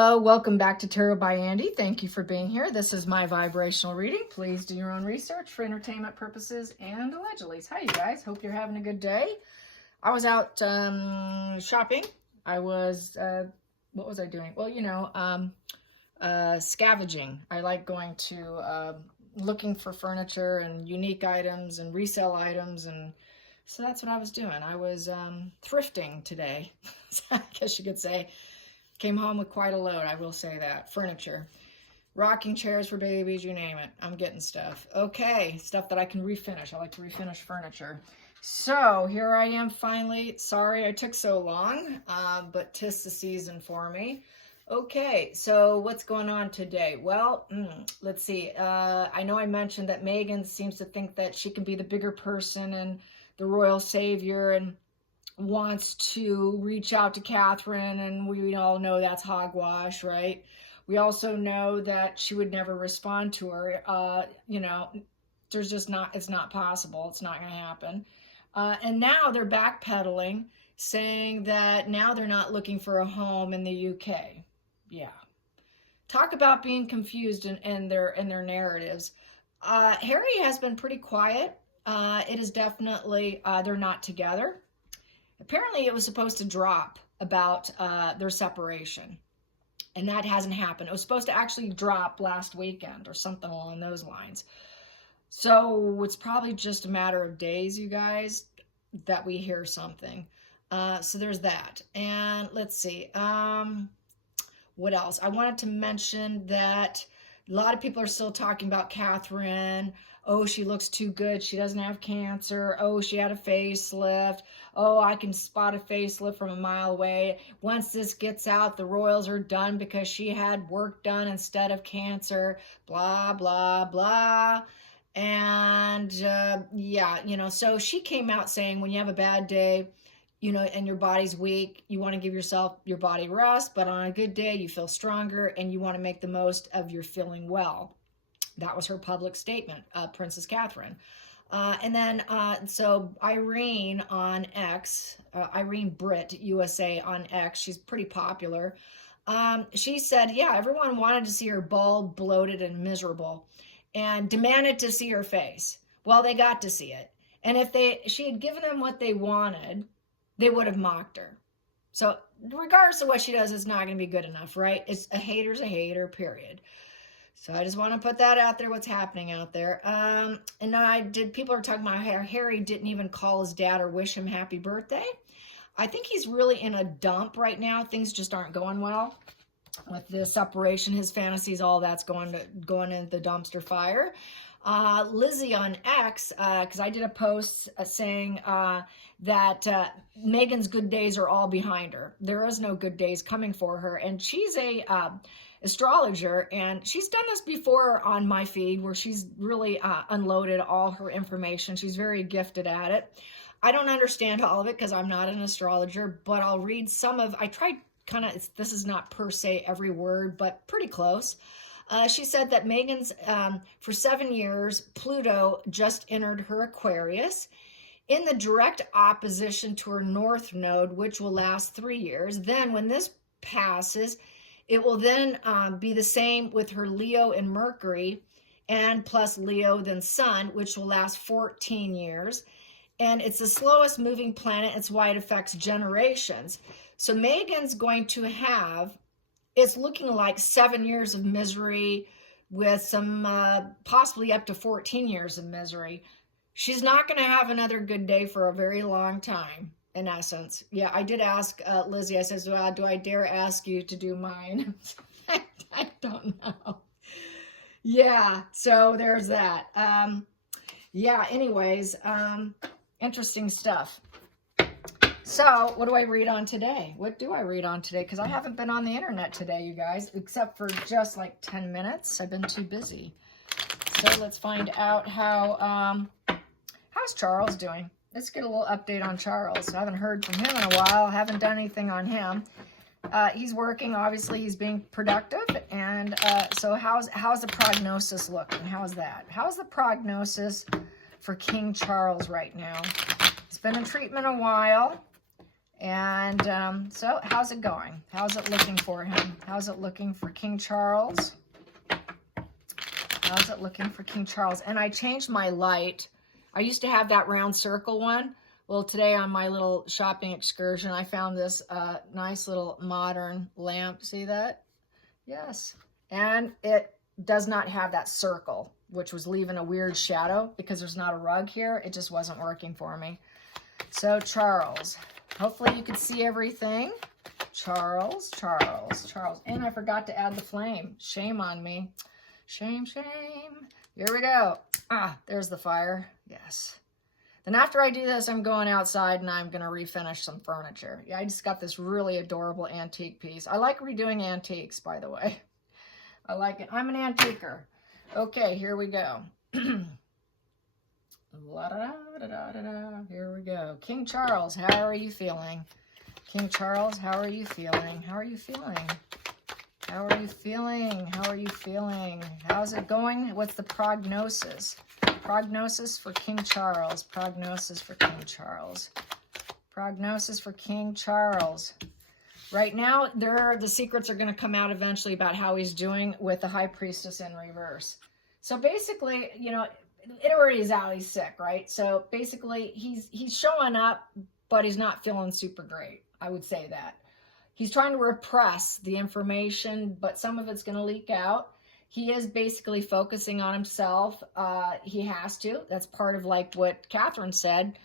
Hello, welcome back to Tarot by Andy. Thank you for being here. This is my vibrational reading. Please do your own research for entertainment purposes and allegedly. Hi, you guys. Hope you're having a good day. I was out shopping. I was, what was I doing? Well, scavenging. I like going to looking for furniture and unique items and resale items, and so that's what I was doing. I was thrifting today, I guess you could say. Came home with quite a load, I will say that. Furniture, rocking chairs for babies, you name it. I'm getting stuff. Okay, stuff that I can refinish. I like to refinish furniture. So here I am finally. Sorry I took so long, but 'tis the season for me. Okay, so what's going on today? Well, let's see. I know I mentioned that Megan seems to think that she can be the bigger person and the royal savior and wants to reach out to Catherine, and we all know that's hogwash, right? We also know that she would never respond to her. There's just not, it's not possible. It's not going to happen. And now they're backpedaling, saying that now they're not looking for a home in the UK. Yeah. Talk about being confused in their narratives. Harry has been pretty quiet. It is definitely, they're not together. Apparently, it was supposed to drop about their separation, and that hasn't happened. It was supposed to actually drop last weekend or something along those lines. So it's probably just a matter of days, you guys, that we hear something. So there's that. And let's see. What else? I wanted to mention that a lot of people are still talking about Catherine. Oh, she looks too good. She doesn't have cancer. Oh, she had a facelift. Oh, I can spot a facelift from a mile away. Once this gets out, the royals are done because she had work done instead of cancer. Blah, blah, blah. And so she came out saying when you have a bad day, and your body's weak, you want to give your body rest, but on a good day, you feel stronger and you want to make the most of your feeling well. That was her public statement, Princess Catherine. And then, so Irene on X, Irene Britt USA on X, she's pretty popular. She said, yeah, everyone wanted to see her bald, bloated, and miserable and demanded to see her face. Well, they got to see it. And if she had given them what they wanted, they would have mocked her. So regardless of what she does, it's not going to be good enough, right? It's a hater's a hater, period. So I just want to put that out there, what's happening out there. And people are talking about how Harry didn't even call his dad or wish him happy birthday. I think he's really in a dump right now. Things just aren't going well with the separation, his fantasies, all that's going into the dumpster fire. Lizzie on X, because I did a post saying that Megan's good days are all behind her. There is no good days coming for her. And she's a astrologer, and she's done this before on my feed where she's really unloaded all her information. She's very gifted at it. I don't understand all of it because I'm not an astrologer, but I'll read some of, I tried this is not per se every word, but pretty close. She said that Megan's, for 7 years, Pluto just entered her Aquarius in the direct opposition to her North Node, which will last 3 years. Then when this passes, it will then be the same with her Leo and Mercury, and plus Leo, then Sun, which will last 14 years. And it's the slowest moving planet. It's why it affects generations. So Megan's going to have, it's looking like 7 years of misery with some possibly up to 14 years of misery. She's not going to have another good day for a very long time, in essence. Yeah, I did ask Lizzie, I said, do I dare ask you to do mine? I don't know. Yeah, so there's that. Anyways, interesting stuff. So what do I read on today? What do I read on today? Because I haven't been on the internet today, you guys, except for just like 10 minutes. I've been too busy. So let's find out how's Charles doing? Let's get a little update on Charles. I haven't heard from him in a while. I haven't done anything on him. He's working. Obviously, he's being productive. And so how's the prognosis looking? How's that? How's the prognosis for King Charles right now? He's been in treatment a while. And so how's it going? How's it looking for him? How's it looking for King Charles? How's it looking for King Charles? And I changed my light. I used to have that round circle one. Well, today on my little shopping excursion, I found this nice little modern lamp. See that? Yes. And it does not have that circle, which was leaving a weird shadow because there's not a rug here. It just wasn't working for me. So Charles, hopefully you can see everything. Charles. And I forgot to add the flame. Shame on me. Shame. Here we go. There's the fire. Yes. Then after I do this, I'm going outside and I'm going to refinish some furniture. Yeah, I just got this really adorable antique piece. I like redoing antiques, by the way. I like it. I'm an antiquer. Okay, here we go. Here we go. King Charles, how are you feeling? King Charles, how are you feeling? How are you feeling? How are you feeling? How are you feeling? How's it going? What's the prognosis? Prognosis for King Charles. Prognosis for King Charles. Prognosis for King Charles. Right now, the secrets are going to come out eventually about how he's doing with the High Priestess in reverse. So basically, you know, it already is out. He's sick, right? So basically, he's showing up, but he's not feeling super great. I would say that. He's trying to repress the information, but some of it's going to leak out. He is basically focusing on himself. He has to. That's part of like what Catherine said.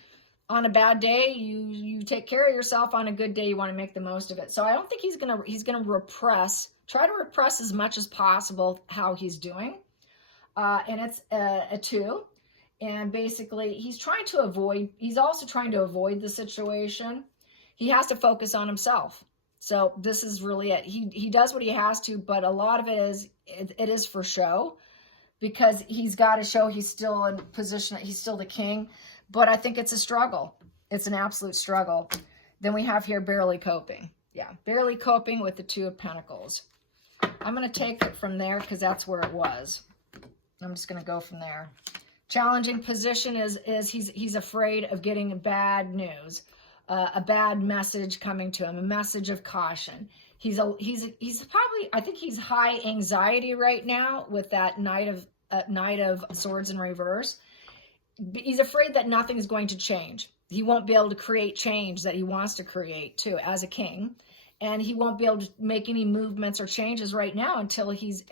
On a bad day, you take care of yourself. On a good day, you want to make the most of it. So I don't think he's gonna repress. Try to repress as much as possible how he's doing. And it's a 2. And basically, he's also trying to avoid the situation. He has to focus on himself. So this is really it. He does what he has to, but a lot of it is for show, because he's got to show he's still in position, he's still the king. But I think it's a struggle. It's an absolute struggle. Then we have here barely coping. Yeah, barely coping with the 2 of Pentacles. I'm going to take it from there because that's where it was. I'm just going to go from there. Challenging position is he's afraid of getting bad news, a bad message coming to him, a message of caution. He's probably, I think he's high anxiety right now with that Knight of Swords in reverse. He's afraid that nothing's going to change. He won't be able to create change that he wants to create too as a king. And he won't be able to make any movements or changes right now until he's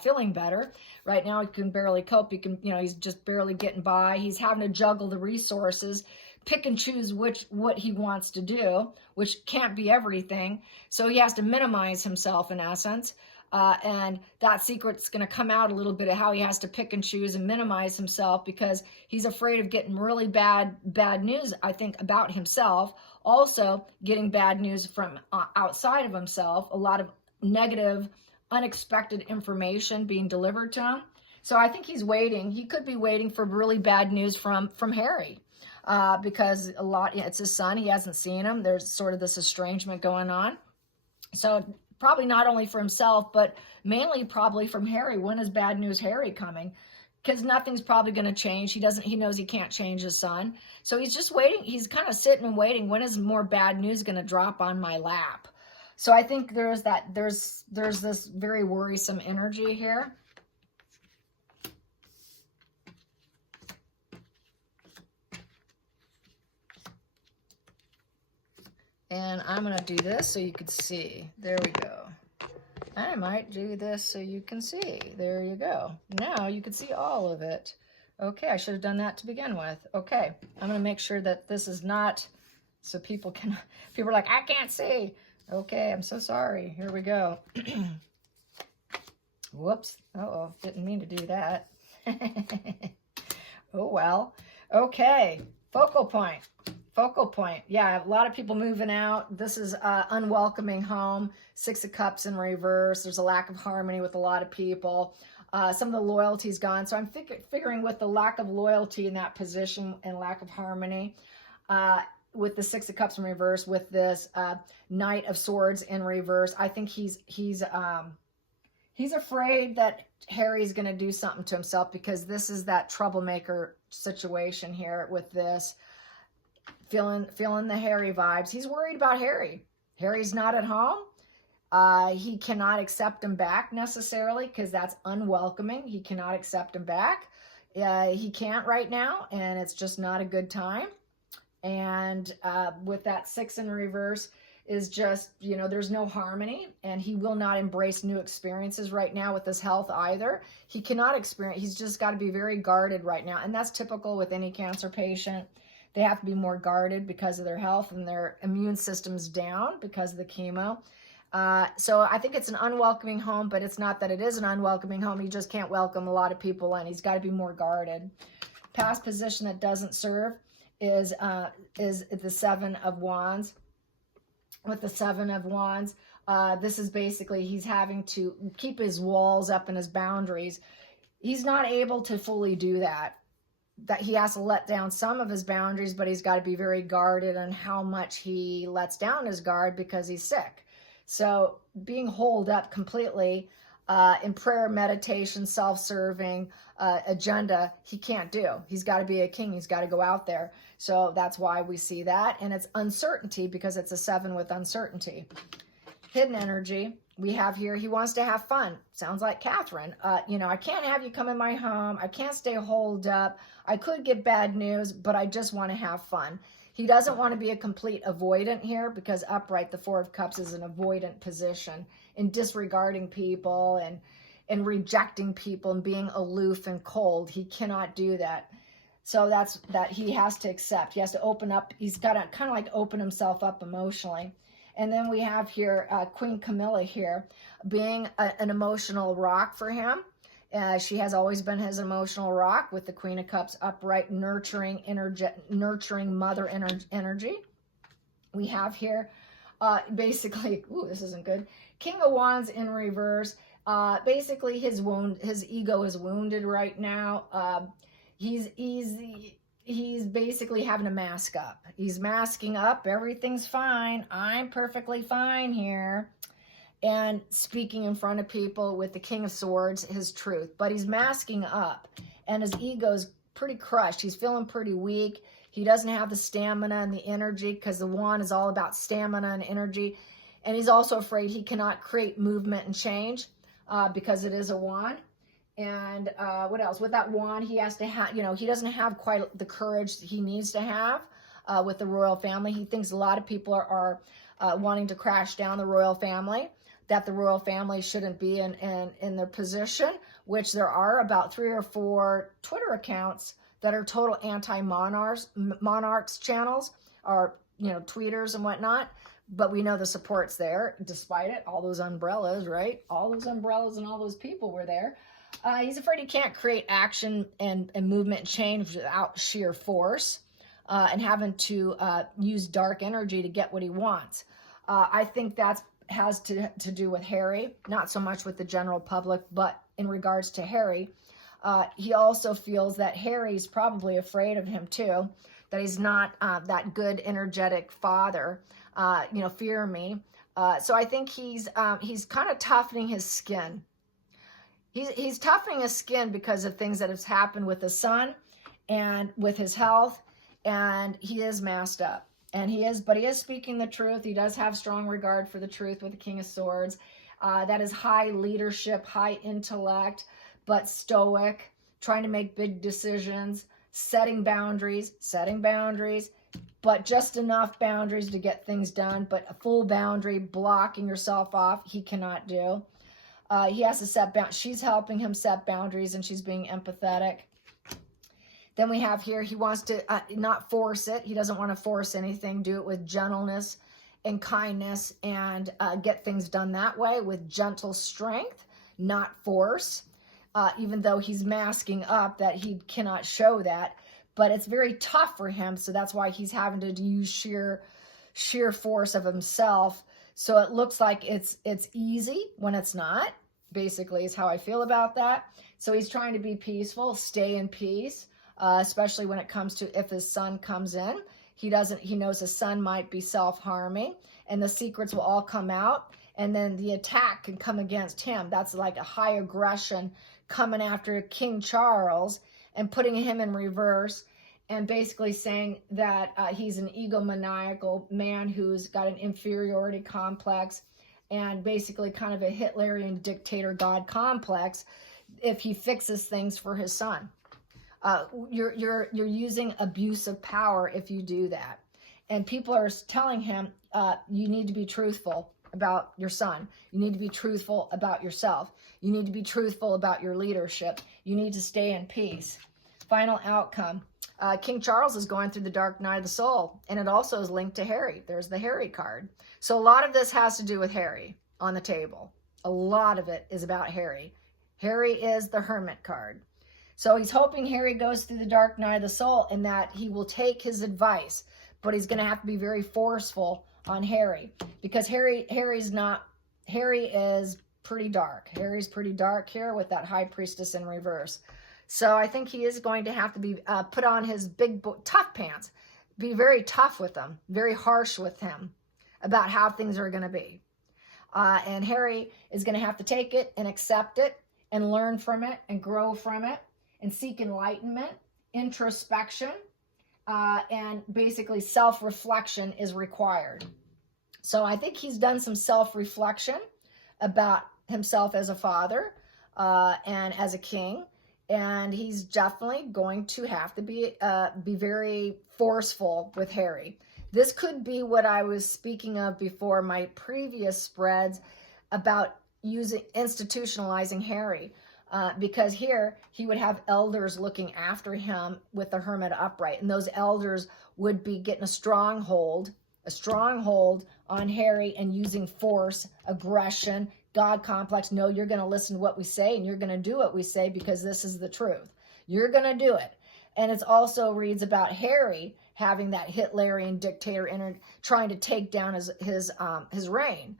feeling better. Right now he can barely cope. He's just barely getting by. He's having to juggle the resources, pick and choose what he wants to do, which can't be everything. So he has to minimize himself in essence. And that secret's going to come out a little bit of how he has to pick and choose and minimize himself because he's afraid of getting really bad news, I think, about himself. Also, getting bad news from outside of himself, a lot of negative, unexpected information being delivered to him. So I think he's waiting. He could be waiting for really bad news from Harry. Because it's his son. He hasn't seen him. There's sort of this estrangement going on. So probably not only for himself, but mainly probably from Harry. When is bad news Harry coming? Because nothing's probably going to change. He knows he can't change his son. So he's just waiting. He's kind of sitting and waiting. When is more bad news going to drop on my lap? So I think there's this very worrisome energy here. And I'm going to do this so you can see. There we go. I might do this so you can see. There you go. Now you can see all of it. Okay, I should have done that to begin with. Okay, I'm going to make sure that this is not, so people are like, I can't see. Okay, I'm so sorry. Here we go. Whoops. Uh-oh, didn't mean to do that. Oh, well. Okay, focal point. Focal point. Yeah, a lot of people moving out. This is unwelcoming home. 6 of Cups in reverse. There's a lack of harmony with a lot of people. Some of the loyalty's gone. So I'm figuring with the lack of loyalty in that position and lack of harmony, with the 6 of Cups in reverse, with this Knight of Swords in reverse, I think he's afraid that Harry's going to do something to himself, because this is that troublemaker situation here with this. Feeling the Harry vibes. He's worried about Harry. Harry's not at home. He cannot accept him back necessarily because that's unwelcoming. He cannot accept him back. He can't right now, and it's just not a good time. And with that 6 in reverse is just, you know, there's no harmony, and he will not embrace new experiences right now with his health either. He cannot experience, he's just got to be very guarded right now. And that's typical with any cancer patient. They have to be more guarded because of their health, and their immune system's down because of the chemo. So I think it's an unwelcoming home, but it's not that it is an unwelcoming home. He just can't welcome a lot of people in. He's got to be more guarded. Past position that doesn't serve is the 7 of Wands. With the 7 of Wands, this is basically he's having to keep his walls up and his boundaries. He's not able to fully do that. That he has to let down some of his boundaries, but he's got to be very guarded on how much he lets down his guard because he's sick. So being holed up completely in prayer, meditation, self-serving agenda, he can't do. He's got to be a king. He's got to go out there. So that's why we see that. And it's uncertainty because it's a 7 with uncertainty. Hidden energy we have here. He wants to have fun. Sounds like Catherine. You know, I can't have you come in my home. I can't stay holed up. I could get bad news, but I just want to have fun. He doesn't want to be a complete avoidant here because upright, the 4 of Cups is an avoidant position in disregarding people and rejecting people and being aloof and cold. He cannot do that. So that's that he has to accept. He has to open up. He's got to kind of like open himself up emotionally. And then we have here Queen Camilla here being an emotional rock for him. She has always been his emotional rock with the Queen of Cups upright, nurturing mother energy. We have here basically, ooh, this isn't good. King of Wands in reverse. Basically, his ego is wounded right now. He's basically having to mask up. He's masking up. Everything's fine. I'm perfectly fine here. And speaking in front of people with the King of Swords, his truth. But he's masking up, and his ego's pretty crushed. He's feeling pretty weak. He doesn't have the stamina and the energy because the wand is all about stamina and energy. And he's also afraid he cannot create movement and change because it is a wand. And what else? With that wand, he has to have, you know, he doesn't have quite the courage he needs to have with the royal family. He thinks a lot of people are wanting to crash down the royal family, that the royal family shouldn't be in their position, which there are about 3 or 4 Twitter accounts that are total anti-monarchs channels, or, you know, tweeters and whatnot. But we know the support's there, despite it. All those umbrellas, right? All those umbrellas and all those people were there. He's afraid he can't create action and movement and change without sheer force and having to use dark energy to get what he wants. I think that has to do with Harry, not so much with the general public, but in regards to Harry. He also feels that Harry's probably afraid of him too, that he's not that good, energetic father, you know, fear me. So I think he's kind of toughening his skin. He's toughening his skin because of things that have happened with his son and with his health, and he is masked up. And but he is speaking the truth. He does have strong regard for the truth with the King of Swords. That is high leadership, high intellect, but stoic, trying to make big decisions, setting boundaries, but just enough boundaries to get things done. But a full boundary, blocking yourself off, he cannot do. He has to set boundaries. She's helping him set boundaries, and she's being empathetic. Then we have here, he wants to not force it. He doesn't want to force anything. Do it with gentleness and kindness, and get things done that way with gentle strength, not force. Even though he's masking up that he cannot show that. But it's very tough for him, so that's why he's having to use sheer force of himself. So it looks like it's easy when it's not, basically, is how I feel about that. So he's trying to be peaceful, stay in peace, especially when it comes to if his son comes in. He knows his son might be self-harming, and the secrets will all come out, and then the attack can come against him. That's like a high aggression coming after King Charles and putting him in reverse. and basically saying that he's an egomaniacal man who's got an inferiority complex and basically kind of a Hitlerian dictator God complex if he fixes things for his son. You're using abuse of power if you do that. And people are telling him, you need to be truthful about your son. You need to be truthful about yourself. You need to be truthful about your leadership. You need to stay in peace. Final outcome. King Charles is going through the dark night of the soul, and it also is linked to Harry. There's the Harry card. So a lot of this has to do with Harry on the table. A lot of it is about Harry. Harry is the Hermit card. So he's hoping Harry goes through the dark night of the soul and that he will take his advice, but he's going to have to be very forceful on Harry, because Harry is pretty dark. Harry's pretty dark here with that High Priestess in reverse. So I think he is going to have to be put on his big tough pants, be very tough with him, very harsh with him about how things are going to be. And Harry is going to have to take it and accept it and learn from it and grow from it and seek enlightenment, introspection, and basically self-reflection is required. So I think he's done some self-reflection about himself as a father and as a king. And he's definitely going to have to be very forceful with Harry. This could be what I was speaking of before my previous spreads about institutionalizing Harry. Because here he would have elders looking after him with the Hermit upright. And those elders would be getting a stronghold on Harry and using force, aggression, God complex. No, you're going to listen to what we say and you're going to do what we say because this is the truth. You're going to do it. And it also reads about Harry having that Hitlerian dictator trying to take down his reign.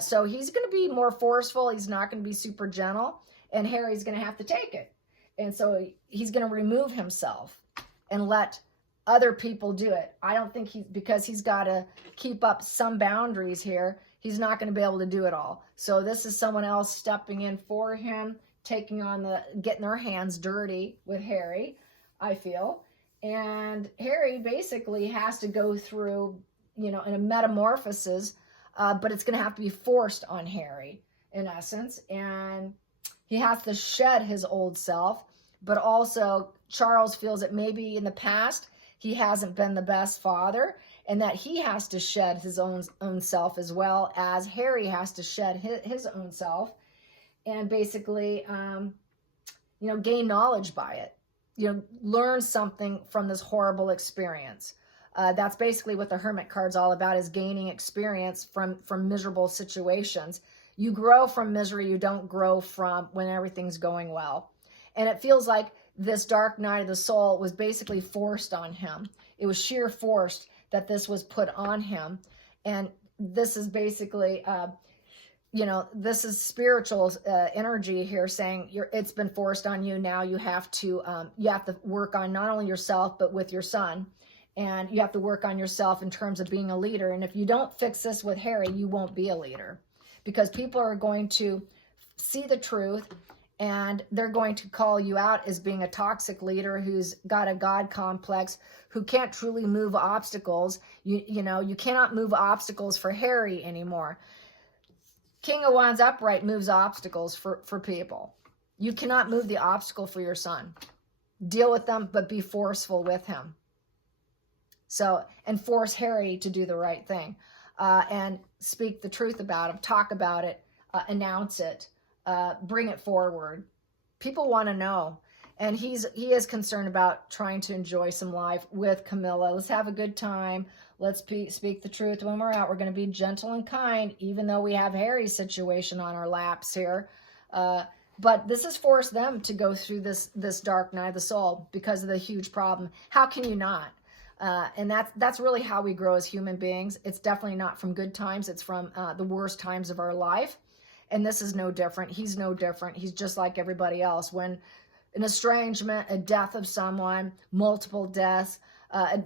So he's going to be more forceful. He's not going to be super gentle. And Harry's going to have to take it. And so he's going to remove himself and let other people do it. I don't think because he's got to keep up some boundaries here, he's not going to be able to do it all. So this is someone else stepping in for him, getting their hands dirty with Harry, I feel. And Harry basically has to go through, in a metamorphosis, but it's going to have to be forced on Harry in essence. And he has to shed his old self, but also Charles feels that maybe in the past he hasn't been the best father and that he has to shed his own self as well as Harry has to shed his own self and basically, gain knowledge by it, learn something from this horrible experience. That's basically what the Hermit card's all about, is gaining experience from miserable situations. You grow from misery. You don't grow from when everything's going well. And it feels like this dark night of the soul was basically forced on him. It was sheer forced that this was put on him. And this is basically, this is spiritual energy here saying it's been forced on you. Now you have to work on not only yourself, but with your son. And you have to work on yourself in terms of being a leader. And if you don't fix this with Harry, you won't be a leader. Because people are going to see the truth and they're going to call you out as being a toxic leader who's got a God complex, who can't truly move obstacles. You cannot move obstacles for Harry anymore. King of Wands upright moves obstacles for people. You cannot move the obstacle for your son. Deal with them, but be forceful with him. So, and force Harry to do the right thing. And speak the truth about him, talk about it, announce it, bring it forward. People want to know. And he is concerned about trying to enjoy some life with Camilla. Let's have a good time. Let's speak the truth when we're out. We're going to be gentle and kind, even though we have Harry's situation on our laps here. But this has forced them to go through this dark night of the soul because of the huge problem. How can you not? And that's really how we grow as human beings. It's definitely not from good times. It's from the worst times of our life. And this is no different. He's no different. He's just like everybody else. When an estrangement, a death of someone, multiple deaths,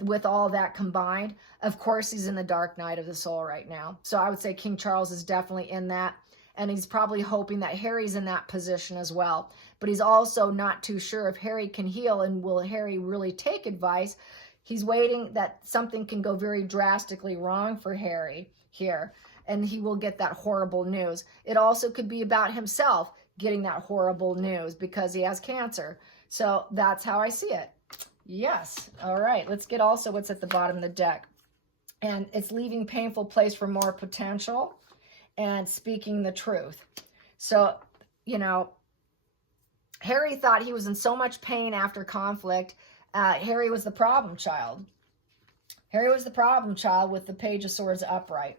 with all that combined, of course, he's in the dark night of the soul right now. So I would say King Charles is definitely in that. And he's probably hoping that Harry's in that position as well. But he's also not too sure if Harry can heal and will Harry really take advice. He's waiting that something can go very drastically wrong for Harry here, and he will get that horrible news. It also could be about himself getting that horrible news because he has cancer. So that's how I see it. Yes. All right. Let's get also what's at the bottom of the deck. And it's leaving painful place for more potential and speaking the truth. So, you know, Harry thought he was in so much pain after conflict. Harry was the problem child. Harry was the problem child with the Page of Swords upright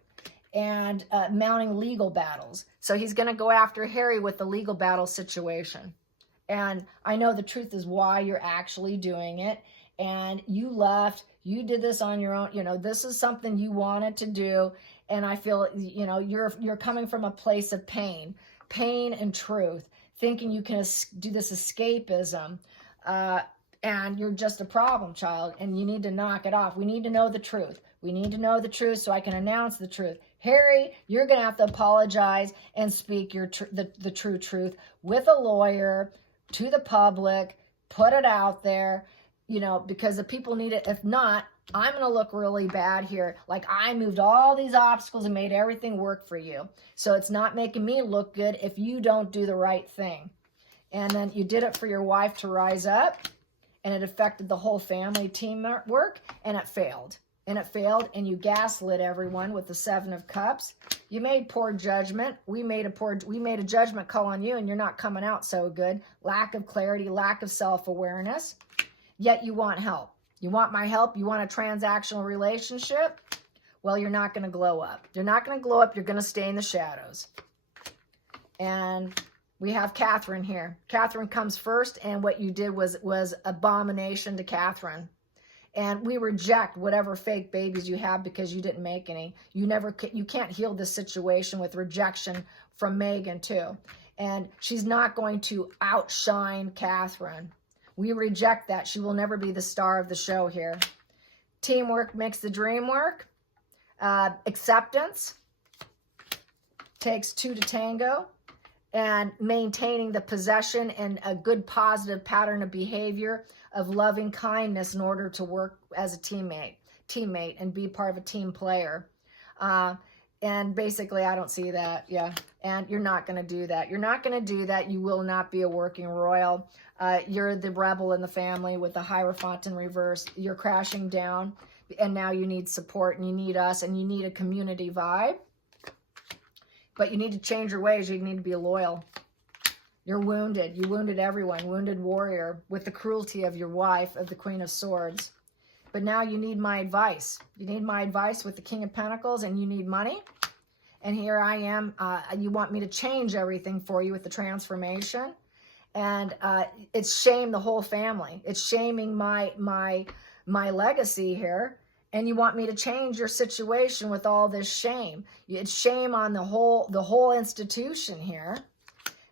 and mounting legal battles. So he's going to go after Harry with the legal battle situation. And I know the truth is why you're actually doing it. And you left, you did this on your own. You know, this is something you wanted to do. And I feel, you know, you're coming from a place of pain and truth, thinking you can do this escapism. And you're just a problem child, and you need to knock it off. We need to know the truth. We need to know the truth so I can announce the truth. Harry, you're going to have to apologize and speak the true truth with a lawyer to the public. Put it out there, you know, because the people need it. If not, I'm going to look really bad here. Like I moved all these obstacles and made everything work for you. So it's not making me look good if you don't do the right thing. And then you did it for your wife to rise up. And it affected the whole family teamwork, and it failed. And it failed, and you gaslit everyone with the 7 of Cups. You made poor judgment. We made a judgment call on you, and you're not coming out so good. Lack of clarity, lack of self-awareness. Yet you want help. You want my help? You want a transactional relationship? Well, you're not going to glow up. You're not going to glow up. You're going to stay in the shadows. And we have Catherine here. Catherine comes first, and what you did was abomination to Catherine. And we reject whatever fake babies you have because you didn't make any. You can't heal this situation with rejection from Megan too. And she's not going to outshine Catherine. We reject that. She will never be the star of the show here. Teamwork makes the dream work. Acceptance takes 2 to tango. And maintaining the possession and a good positive pattern of behavior of loving kindness in order to work as a teammate and be part of a team player. And basically, I don't see that. Yeah. And you're not going to do that. You're not going to do that. You will not be a working royal. You're the rebel in the family with the Hierophant in reverse. You're crashing down. And now you need support, and you need us, and you need a community vibe. But you need to change your ways. You need to be loyal. You're wounded. You wounded everyone. Wounded warrior with the cruelty of your wife, of the Queen of Swords. But now you need my advice. You need my advice with the King of Pentacles, and you need money. And here I am. You want me to change everything for you with the transformation. And it's shame the whole family. It's shaming my legacy here. And you want me to change your situation with all this shame. It's shame on the whole institution here.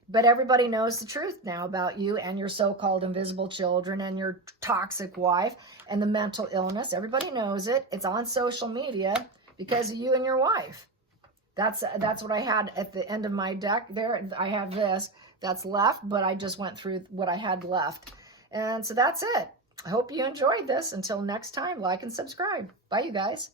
But everybody knows the truth now about you and your so-called invisible children and your toxic wife and the mental illness. Everybody knows it. It's on social media because of you and your wife. That's what I had at the end of my deck there. I have this that's left, but I just went through what I had left. And so that's it. I hope you enjoyed this. Until next time, like and subscribe. Bye, you guys.